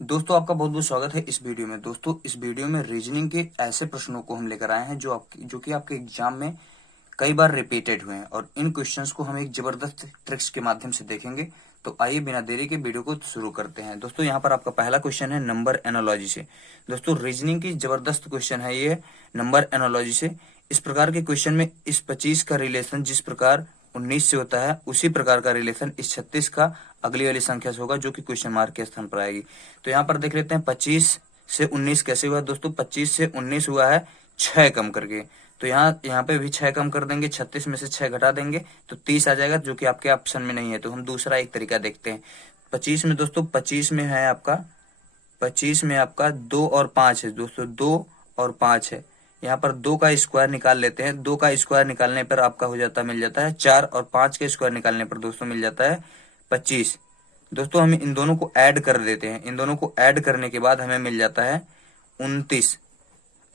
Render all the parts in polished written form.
दोस्तों आपका बहुत बहुत स्वागत है इस वीडियो में। दोस्तों इस वीडियो में रीजनिंग के ऐसे प्रश्नों को हम लेकर आए हैं जो कि आपके एग्जाम में कई बार रिपीटेड हुए हैं और इन क्वेश्चंस को हम एक जबरदस्त ट्रिक्स के माध्यम से देखेंगे। तो आइए बिना देरी के वीडियो को शुरू करते हैं। दोस्तों यहाँ पर आपका पहला क्वेश्चन है नंबर एनालॉजी से। दोस्तों रीजनिंग की जबरदस्त क्वेश्चन है ये नंबर एनालॉजी से। इस प्रकार के क्वेश्चन में इस 25 का रिलेशन जिस प्रकार 19 से होता है उसी प्रकार का रिलेशन इस 36 का अगली वाली संख्या से होगा, जो कि क्वेश्चन मार्क के स्थान पर आएगी। तो यहाँ पर देख लेते हैं 25 से 19 कैसे हुआ। दोस्तों 25 से 19 हुआ है 6 कम करके। तो यहाँ पे भी 6 कम कर देंगे, 36 में से 6 घटा देंगे तो 30 आ जाएगा, जो कि आपके ऑप्शन में नहीं है। तो हम दूसरा एक तरीका देखते हैं। 25 में दोस्तों 25 में है आपका 25 में आपका 2 और 5 है। दोस्तों 2 और 5 है। यहाँ पर 2 का स्क्वायर निकाल लेते हैं। 2 का स्क्वायर निकालने पर आपका हो जाता मिल जाता है 4 और 5 के स्क्वायर निकालने पर दोस्तों मिल जाता है 25। दोस्तों हम इन दोनों को ऐड कर देते हैं। इन दोनों को ऐड करने के बाद हमें मिल जाता है 29।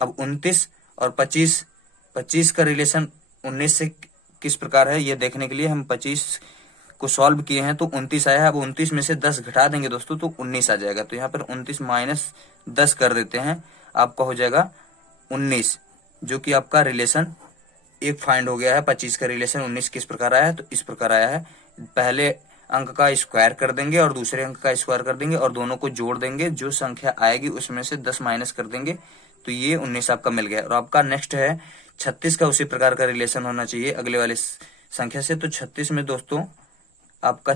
अब 29 और 25 25 का रिलेशन 19 से किस प्रकार है ये देखने के लिए हम 25 को सॉल्व किए हैं तो 29 आया है। अब 29 में से 10 घटा देंगे दोस्तों तो 19 आ जाएगा। तो यहाँ पर 29 माइनस 10 कर देते हैं, आपका हो जाएगा 19, जो कि आपका रिलेशन एक फाइंड हो गया है। 25 का रिलेशन 19 किस प्रकार आया है तो इस प्रकार आया है। पहले अंक का स्क्वायर कर देंगे और दूसरे अंक का स्क्वायर कर देंगे और दोनों को जोड़ देंगे। जो संख्या आएगी उसमें से 10 माइनस कर देंगे तो ये 19 आपका मिल गया। और आपका नेक्स्ट है 36 का उसी प्रकार का रिलेशन होना चाहिए अगले वाले संख्या से। तो 36 में दोस्तों आपका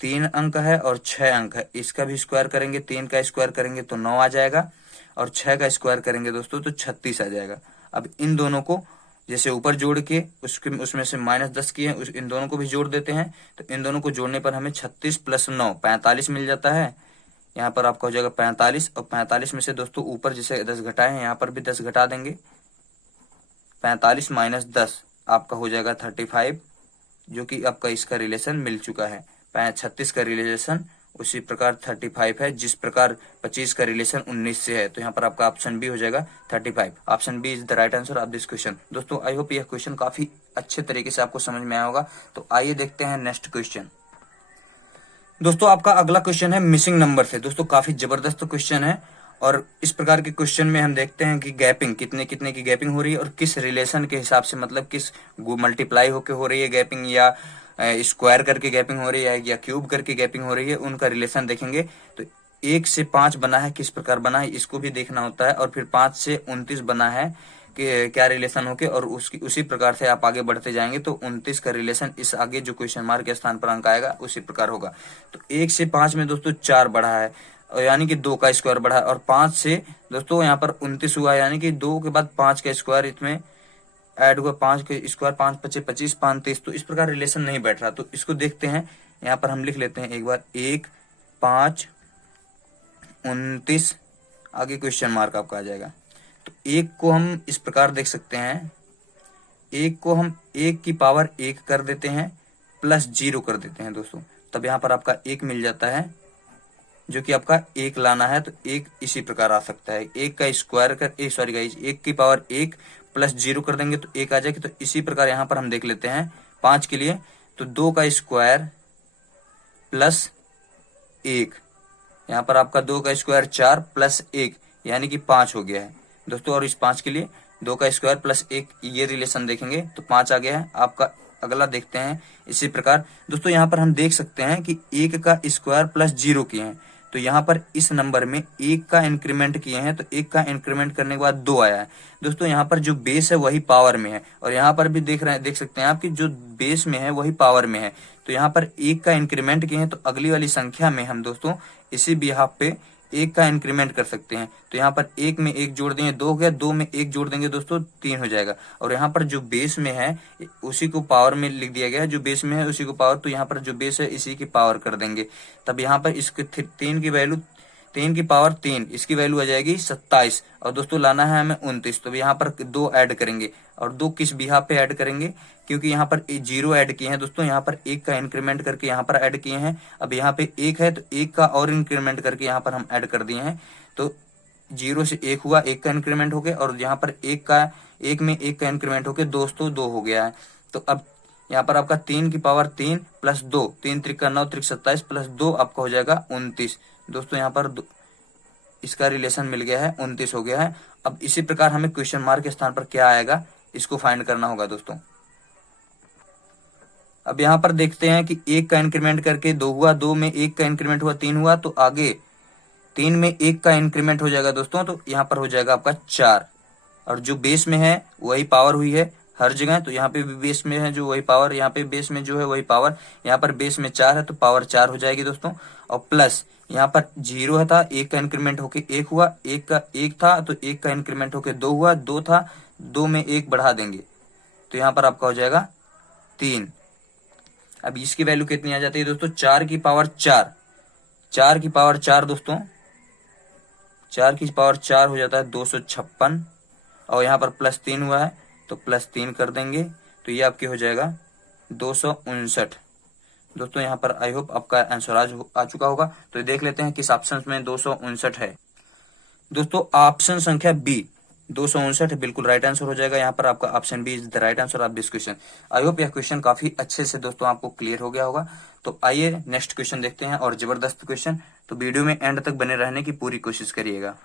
3 अंक है और 6 अंक है। इसका भी स्क्वायर करेंगे, 3 का स्क्वायर करेंगे तो 9 आ जाएगा और 6 का स्क्वायर करेंगे दोस्तों तो 36 आ जाएगा। अब इन दोनों को जैसे ऊपर जोड़ के उसमें से माइनस 10 किए इन दोनों को भी जोड़ देते हैं। तो इन दोनों को जोड़ने पर हमें 36 प्लस 9 45 मिल जाता है। यहाँ पर आपका हो जाएगा 45 और 45 में से दोस्तों ऊपर जैसे 10 घटाए हैं यहाँ पर भी 10 घटा देंगे। 45 माइनस 10 आपका हो जाएगा 35, जो कि आपका इसका रिलेशन मिल चुका है। 36 का रिलेशन उसी प्रकार 35 है जिस प्रकार 25 का रिलेशन 19 से है। तो यहाँ पर आपका ऑप्शन बी हो जाएगा 35। Option B is the right answer of this question. दोस्तों आई होप यह क्वेश्चन काफी अच्छे तरीके से आपको समझ में आया होगा। तो आइए देखते हैं नेक्स्ट क्वेश्चन। दोस्तों आपका अगला क्वेश्चन है मिसिंग नंबर से। दोस्तों काफी जबरदस्त क्वेश्चन है और इस प्रकार के क्वेश्चन में हम देखते हैं कि गैपिंग कितने कितने की गैपिंग हो रही है और किस रिलेशन के हिसाब से, मतलब किस मल्टीप्लाई होके हो रही है गैपिंग या स्क्वायर करके गैपिंग हो रही है या क्यूब करके गैपिंग हो रही है, उनका रिलेशन देखेंगे। तो 1 से 5 बना है किस प्रकार बना है इसको भी देखना होता है और फिर 5 से 29 बना है कि क्या रिलेशन होके, और उसी प्रकार से आप आगे बढ़ते जाएंगे तो 29 का रिलेशन इस आगे जो क्वेश्चन मार्क के स्थान पर अंक आएगा उसी प्रकार होगा। तो 1 से 5 में दोस्तों 4 बढ़ा है और यानी कि 2 का स्क्वायर बढ़ा है और 5 से दोस्तों यहाँ पर 29 हुआ है, यानी कि 2 के बाद 5 का स्क्वायर इसमें ऐड हुआ। 5 के स्क्वायर 5 पचे 25 5 30, तो इस प्रकार रिलेशन नहीं बैठ रहा। तो इसको देखते हैं, यहाँ पर हम लिख लेते हैं एक बार 1 5 29 आगे क्वेश्चन मार्क आपका आ जाएगा। तो 1 को हम इस प्रकार देख सकते हैं, 1 को हम 1 की पावर 1 कर देते हैं प्लस 0 कर देते हैं दोस्तों, तब यहाँ पर आपका 1 मिल जाता है, जो कि आपका 1 लाना है। तो 1 इसी प्रकार आ सकता है, 1 का स्क्वायर कर सॉरी गाइस 1 की पावर 1 प्लस 0 कर देंगे तो 1 आ जाएगी। तो इसी प्रकार यहाँ पर हम देख लेते हैं 5 के लिए, तो 2 का स्क्वायर प्लस 1, यहाँ पर आपका 2 का स्क्वायर 4 प्लस 1 यानी कि 5 हो गया है दोस्तों। और इस 5 के लिए 2 का स्क्वायर प्लस 1 ये रिलेशन देखेंगे तो 5 आ गया है। आपका अगला देखते हैं इसी प्रकार दोस्तों, यहाँ पर हम देख सकते हैं कि 1 का स्क्वायर प्लस 0 किए हैं। तो यहाँ पर इस नंबर में 1 का इंक्रीमेंट किए हैं तो 1 का इंक्रीमेंट करने के बाद 2 आया है दोस्तों। यहाँ पर जो बेस है वही पावर में है और यहाँ पर भी देख सकते हैं आप कि जो बेस में है वही पावर में है। तो यहाँ पर 1 का इंक्रीमेंट किए हैं तो अगली वाली संख्या में हम दोस्तों इसी बिहाफ पे 1 का इंक्रीमेंट कर सकते हैं। तो यहाँ पर 1 में 1 जोड़ देंगे 2 हो गया, 2 में 1 जोड़ देंगे दोस्तों 3 हो जाएगा। और यहाँ पर जो बेस में है उसी को पावर में लिख दिया गया है, जो बेस में है उसी को पावर। तो यहाँ पर जो बेस है इसी की पावर कर देंगे, तब यहाँ पर इसके 3 की वैल्यू 3 की पावर 3 इसकी वैल्यू आ जाएगी 27 और दोस्तों लाना है हमें 29। तो यहाँ पर 2 ऐड करेंगे और 2 किस बिहाफ पे ऐड करेंगे, क्योंकि यहाँ पर 0 ऐड किए हैं दोस्तों, यहाँ पर 1 का इंक्रीमेंट करके यहाँ पर ऐड किए हैं। अब यहाँ पे 1 है तो 1 का और इंक्रीमेंट करके यहाँ पर हम ऐड कर दिए हैं। तो 0 से 1 हुआ, 1 का इंक्रीमेंट हो गया और यहाँ पर 1 में 1 का इंक्रीमेंट होकर दोस्तों 2 हो गया है। तो अब यहाँ पर आपका 3 की पावर 3 प्लस 2, 3 त्रिका 9 त्रिक 27 प्लस 2 आपका हो जाएगा 29। दोस्तों यहाँ पर इसका रिलेशन मिल गया है, 29 हो गया है। अब इसी प्रकार हमें क्वेश्चन मार्क के स्थान पर क्या आएगा इसको फाइंड करना होगा दोस्तों। अब यहाँ पर देखते हैं कि 1 का इंक्रीमेंट करके 2 हुआ, 2 में 1 का इंक्रीमेंट हुआ 3 हुआ, तो आगे 3 में 1 का इंक्रीमेंट हो जाएगा दोस्तों, तो यहाँ पर हो जाएगा आपका 4। और जो बेस में है वही पावर हुई है हर जगह, तो यहाँ पे भी बेस में है जो वही पावर, यहाँ पे बेस में जो है वही पावर, यहाँ पर बेस में 4 है तो पावर 4 हो जाएगी दोस्तों। और प्लस यहाँ पर 0 था, 1 का इंक्रीमेंट होके 1 हुआ, 1 का 1 था तो 1 का इंक्रीमेंट होके 2 हुआ, 2 था 2 में 1 बढ़ा देंगे तो यहाँ पर आपका हो जाएगा 3। अब इसकी वैल्यू कितनी आ जाती है दोस्तों, 4 की पावर 4, 4 की पावर 4 दोस्तों, 4 की पावर 4 हो जाता है 256। और यहाँ पर प्लस 3 हुआ है तो प्लस 3 कर देंगे तो ये आपके हो जाएगा 259। दोस्तों यहाँ पर आई होप आपका आंसर आ चुका होगा। तो देख लेते हैं किस ऑप्शन में 259 है। दोस्तों ऑप्शन संख्या बी 259 बिल्कुल राइट आंसर हो जाएगा। यहाँ पर आपका option B is the right answer of this question. I hope यह क्वेश्चन काफी अच्छे से दोस्तों आपको क्लियर हो गया होगा। तो आइए नेक्स्ट क्वेश्चन देखते हैं, और जबरदस्त क्वेश्चन, तो वीडियो में एंड तक बने रहने की पूरी कोशिश करिएगा।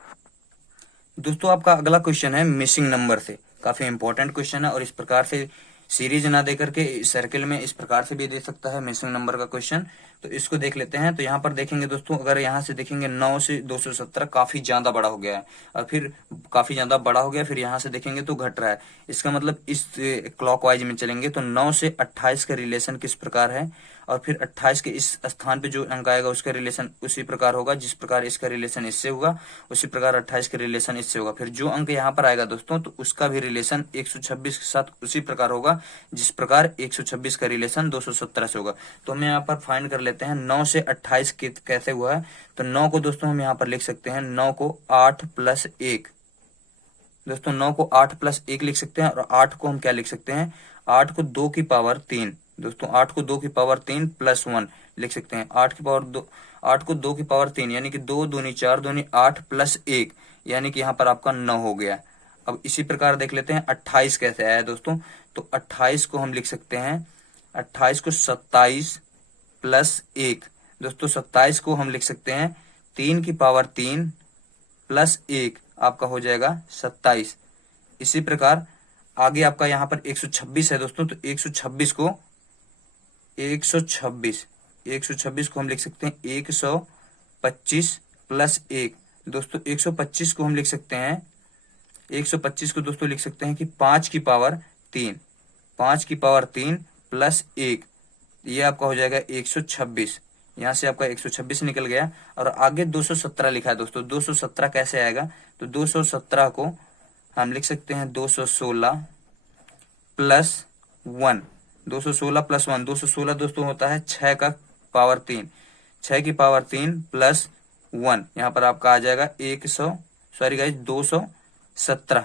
दोस्तों आपका अगला क्वेश्चन है मिसिंग नंबर से, काफी इंपॉर्टेंट क्वेश्चन है, और इस प्रकार से सीरीज ना दे करके सर्किल में इस प्रकार से भी दे सकता है मिसिंग नंबर का क्वेश्चन। तो इसको देख लेते हैं। तो यहाँ पर देखेंगे दोस्तों, अगर यहाँ से देखेंगे 9 से 217 काफी ज्यादा बड़ा हो गया है, और फिर काफी ज्यादा बड़ा हो गया, फिर यहाँ से देखेंगे तो घट रहा है। इसका मतलब इस क्लॉकवाइज में चलेंगे तो 9 से 28 का रिलेशन किस प्रकार है, और फिर 28 के इस स्थान पे जो अंक आएगा उसका रिलेशन उसी प्रकार होगा जिस प्रकार इसका रिलेशन इससे होगा, उसी प्रकार 28 का रिलेशन इससे होगा। फिर जो अंक यहाँ पर आएगा दोस्तों तो उसका भी रिलेशन 126 के साथ उसी प्रकार होगा जिस प्रकार 126 का रिलेशन 217 से होगा। तो हम यहाँ पर फाइंड कर लेते हैं 9 से 28 कैसे हुआ है। तो 9 को दोस्तों हम यहाँ पर लिख सकते हैं, 9 को 8 प्लस 1, दोस्तों 9 को 8 प्लस 1 लिख सकते हैं। और 8 को हम क्या लिख सकते हैं, 8 को 2 की पावर 3, दोस्तों 8 को 2 की पावर 3 प्लस 1 लिख सकते हैं। 8 की पावर 2, 8 को 2 की पावर 3 यानी कि 2 दूनी 4 दूनी 8 प्लस 1 यानी कि यहाँ पर आपका 9 हो गया। अब इसी प्रकार देख लेते हैं 28 कैसे आया है दोस्तों। तो 28 को हम लिख सकते हैं, 28 को 27 प्लस 1, दोस्तों 27 को हम लिख सकते हैं 3 की पावर 3 प्लस 1 आपका हो जाएगा 27। इसी प्रकार आगे आपका यहाँ पर 126 है दोस्तों। तो 126 को 126 को हम लिख सकते हैं 125 प्लस 1, दोस्तों 125 को हम लिख सकते हैं, 125 को दोस्तों लिख सकते हैं कि 5 की पावर 3, 5 की पावर 3 प्लस 1, ये आपका हो जाएगा 126। यहाँ से आपका 126 निकल गया। और आगे 217 लिखा है दोस्तों। 217 कैसे आएगा, तो 217 को हम लिख सकते हैं 216 प्लस 1, 216 प्लस 1, 216 दोस्तों होता है 6 का पावर 3, 6 की पावर 3 प्लस 1, यहाँ पर आपका आ जाएगा 217।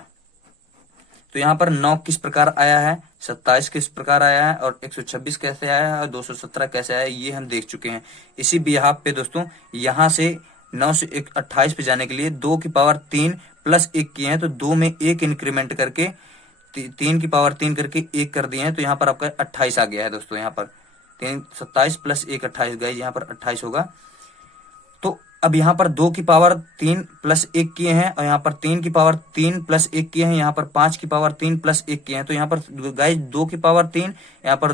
तो यहाँ पर 9 किस प्रकार आया है, 27 किस प्रकार आया है, और 126 कैसे आया है, और 217 कैसे आया है, ये हम देख चुके हैं। इसी बिहाफ पे दोस्तों यहाँ से 9 से 28 पे जाने के लिए 2 की पावर 3 प्लस 1 किए हैं, तो 2 में 1 इंक्रीमेंट करके 3 की पावर 3 करके 1 कर दिए हैं, तो यहाँ पर आपका 28 आ गया है दोस्तों। यहाँ पर 27 प्लस 1 28 गए, यहाँ पर 28 होगा। तो अब यहाँ पर 2 की पावर 3 प्लस 1 किए हैं, और यहाँ पर 3 की पावर 3 प्लस 1 किए हैं, यहाँ पर 5 की पावर 3 प्लस 1 किए हैं। तो यहाँ पर गाइस 2 की पावर 3, यहाँ पर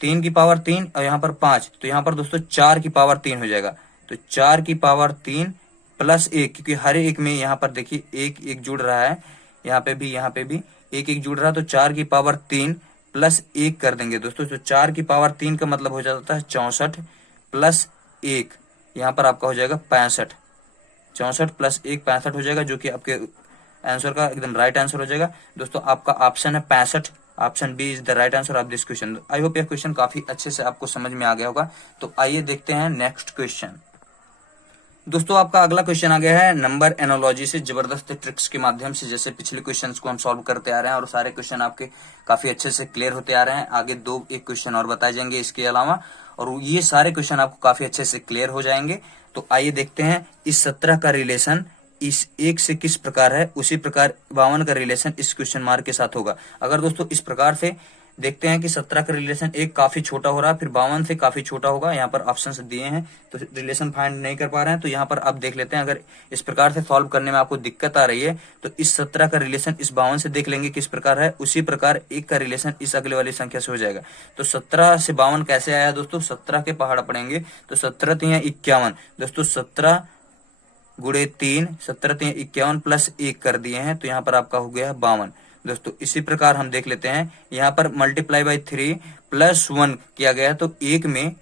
3 की पावर 3 और यहाँ पर 5, तो यहाँ पर दोस्तों 4 की पावर 3 हो जाएगा। तो 4 की पावर 3 प्लस 1, क्योंकि हर एक में यहाँ पर देखिए 1 1 जुड़ रहा है, यहाँ पे भी 1 1 जुड़ रहा है, तो 4 की पावर 3 प्लस 1 कर देंगे दोस्तों। तो 4 की पावर 3 का मतलब हो जाता है 64 प्लस 1, यहाँ पर आपका हो जाएगा 65, 64 प्लस 1 65 हो जाएगा, जो कि आपके आंसर का एकदम राइट आंसर हो जाएगा दोस्तों। आपका ऑप्शन है 65, option B is the right answer of this question. I hope यह क्वेश्चन काफी अच्छे से आपको समझ में आ गया होगा। तो आइए देखते हैं नेक्स्ट क्वेश्चन। दोस्तों आपका अगला क्वेश्चन आ गया है नंबर एनोलॉजी से, जबरदस्त ट्रिक्स के माध्यम से। जैसे पिछले क्वेश्चंस को हम सॉल्व करते आ रहे हैं और सारे क्वेश्चन आपके काफी अच्छे से क्लियर होते आ रहे हैं। आगे 1 क्वेश्चन और बताए जाएंगे इसके अलावा, और ये सारे क्वेश्चन आपको काफी अच्छे से क्लियर हो जाएंगे। तो आइए देखते हैं इस 17 का रिलेशन इस 1 से किस प्रकार है, उसी प्रकार 52 का रिलेशन इस क्वेश्चन मार्क के साथ होगा। अगर दोस्तों इस प्रकार से देखते हैं कि 17 का रिलेशन एक काफी छोटा हो रहा है, फिर 52 से काफी छोटा होगा। यहाँ पर ऑप्शन दिए हैं तो रिलेशन फाइंड नहीं कर पा रहे हैं, तो यहाँ पर आप देख लेते हैं। अगर इस प्रकार से सॉल्व करने में आपको दिक्कत आ रही है तो इस 17 का रिलेशन इस 52 से देख लेंगे किस प्रकार है, उसी प्रकार एक का रिलेशन इस अगले वाली संख्या से हो जाएगा। तो 17 से 52 कैसे आया दोस्तों, 17 के पहाड़ पड़ेंगे तो 17 3 51 दोस्तों, 17 गुणे 3, 17 3 51 प्लस 1 कर दिए हैं, तो यहाँ पर आपका हो गया 52 दोस्तों। इसी प्रकार हम देख लेते हैं, यहाँ पर मल्टीप्लाई बाई 3 प्लस 1 किया गया है, तो एक में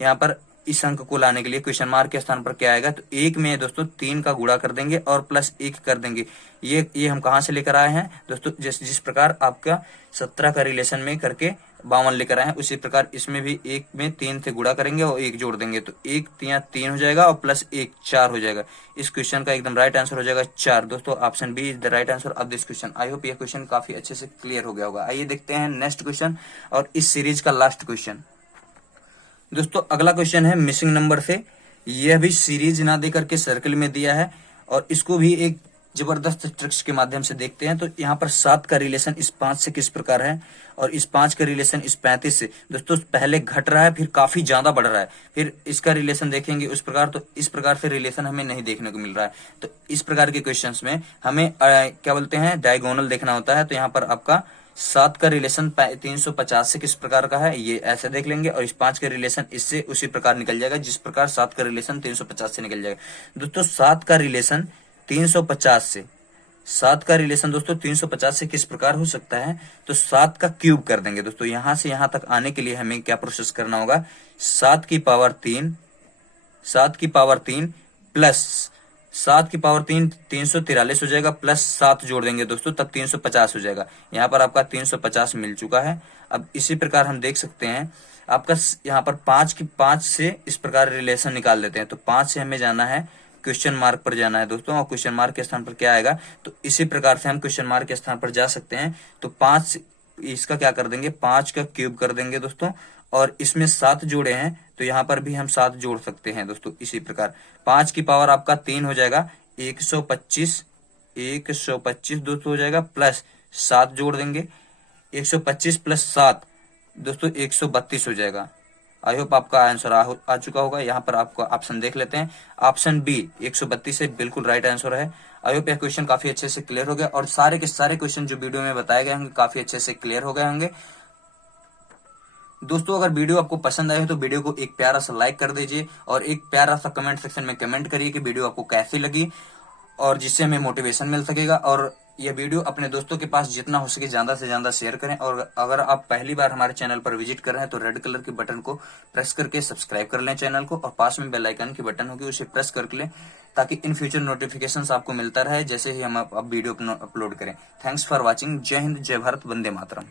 यहाँ पर इस अंक को लाने के लिए क्वेश्चन मार्क के स्थान पर क्या आएगा, तो एक में दोस्तों 3 का गुणा कर देंगे और प्लस 1 कर देंगे। ये हम कहाँ से लेकर आए हैं दोस्तों, जिस प्रकार आपका 17 का रिलेशन में करके 52 लेकर आए हैं, उसी प्रकार इसमें भी एक में 3 से गुणा करेंगे और 1 जोड़ देंगे, तो 1 3 3 हो जाएगा और प्लस 1 4 हो जाएगा। इस क्वेश्चन का एकदम राइट आंसर हो जाएगा 4 दोस्तों। Option B is the right answer of this question. I hope ये क्वेश्चन काफी अच्छे से क्लियर हो गया होगा। आइए देखते हैं नेक्स्ट क्वेश्चन और इस सीरीज का लास्ट क्वेश्चन। दोस्तों अगला क्वेश्चन है मिसिंग नंबर से। यह भी सीरीज ना दे करके सर्कल में दिया है और इसको भी एक जबरदस्त ट्रिक्स के माध्यम से देखते हैं। तो यहाँ पर 7 का रिलेशन इस 5 से किस प्रकार है और इस 5 का रिलेशन इस 35 से। दोस्तों पहले घट रहा है फिर काफी ज्यादा बढ़ रहा है, फिर इसका रिलेशन देखेंगे उस प्रकार, तो इस प्रकार से रिलेशन हमें नहीं देखने को मिल रहा है। तो इस प्रकार के क्वेश्चंस में हमें क्या बोलते हैं, डायगोनल देखना होता है। तो यहाँ पर आपका 7 का रिलेशन 350 से किस प्रकार का है, ये ऐसे देख लेंगे और इस 5 का रिलेशन इससे उसी प्रकार निकल जाएगा जिस प्रकार 7 का रिलेशन 350 से निकल जाएगा। दोस्तों 7 का रिलेशन 350 से, 7 का रिलेशन दोस्तों 350 से किस प्रकार हो सकता है, तो 7 का क्यूब कर देंगे दोस्तों। यहां से यहां तक आने के लिए हमें क्या प्रोसेस करना होगा, 7 की पावर 3, 7 की पावर 3 प्लस 7 की पावर 3 343 हो जाएगा, प्लस 7 जोड़ देंगे दोस्तों तब 350 हो जाएगा। यहाँ पर आपका 350 मिल चुका है। अब इसी प्रकार हम देख सकते हैं आपका यहाँ पर 5 से इस प्रकार रिलेशन निकाल देते हैं। तो 5 से हमें जाना है क्वेश्चन मार्क पर जाना है दोस्तों, और क्वेश्चन मार्क के स्थान पर क्या आएगा, तो इसी प्रकार से हम क्वेश्चन मार्क के स्थान पर जा सकते हैं। तो 5 इसका क्या कर देंगे, 5 का क्यूब कर देंगे दोस्तों, और इसमें 7 जोड़े हैं तो यहाँ पर भी हम 7 जोड़ सकते हैं दोस्तों। इसी प्रकार 5 की पावर आपका 3 हो जाएगा, 125 दोस्तों हो जाएगा, प्लस 7 जोड़ देंगे, 125 प्लस 7 दोस्तों 132 हो जाएगा। आई होप आपका आंसर आ चुका होगा। यहाँ पर आपको ऑप्शन देख लेते हैं, ऑप्शन बी 132 से बिल्कुल राइट आंसर है। आई होप यह क्वेश्चन काफी अच्छे से क्लियर हो गया और सारे के सारे क्वेश्चन जो वीडियो में बताए गए होंगे काफी अच्छे से क्लियर हो गए होंगे। दोस्तों अगर वीडियो आपको पसंद आए तो वीडियो को एक प्यारा सा लाइक कर दीजिए और एक प्यारा सा कमेंट सेक्शन में कमेंट करिए कि वीडियो आपको कैसी लगी, और जिससे हमें मोटिवेशन मिल सकेगा। और यह वीडियो अपने दोस्तों के पास जितना हो सके ज्यादा से ज्यादा शेयर करें। और अगर आप पहली बार हमारे चैनल पर विजिट कर रहे हैं तो रेड कलर के बटन को प्रेस करके सब्सक्राइब कर लें चैनल को, और पास में बेल आइकन की बटन होगी उसे प्रेस कर लें ताकि इन फ्यूचर नोटिफिकेशंस आपको मिलता रहे जैसे ही हम अब वीडियो अपलोड करें। Thanks for watching. जय हिंद, जय भारत, वंदे मातरम।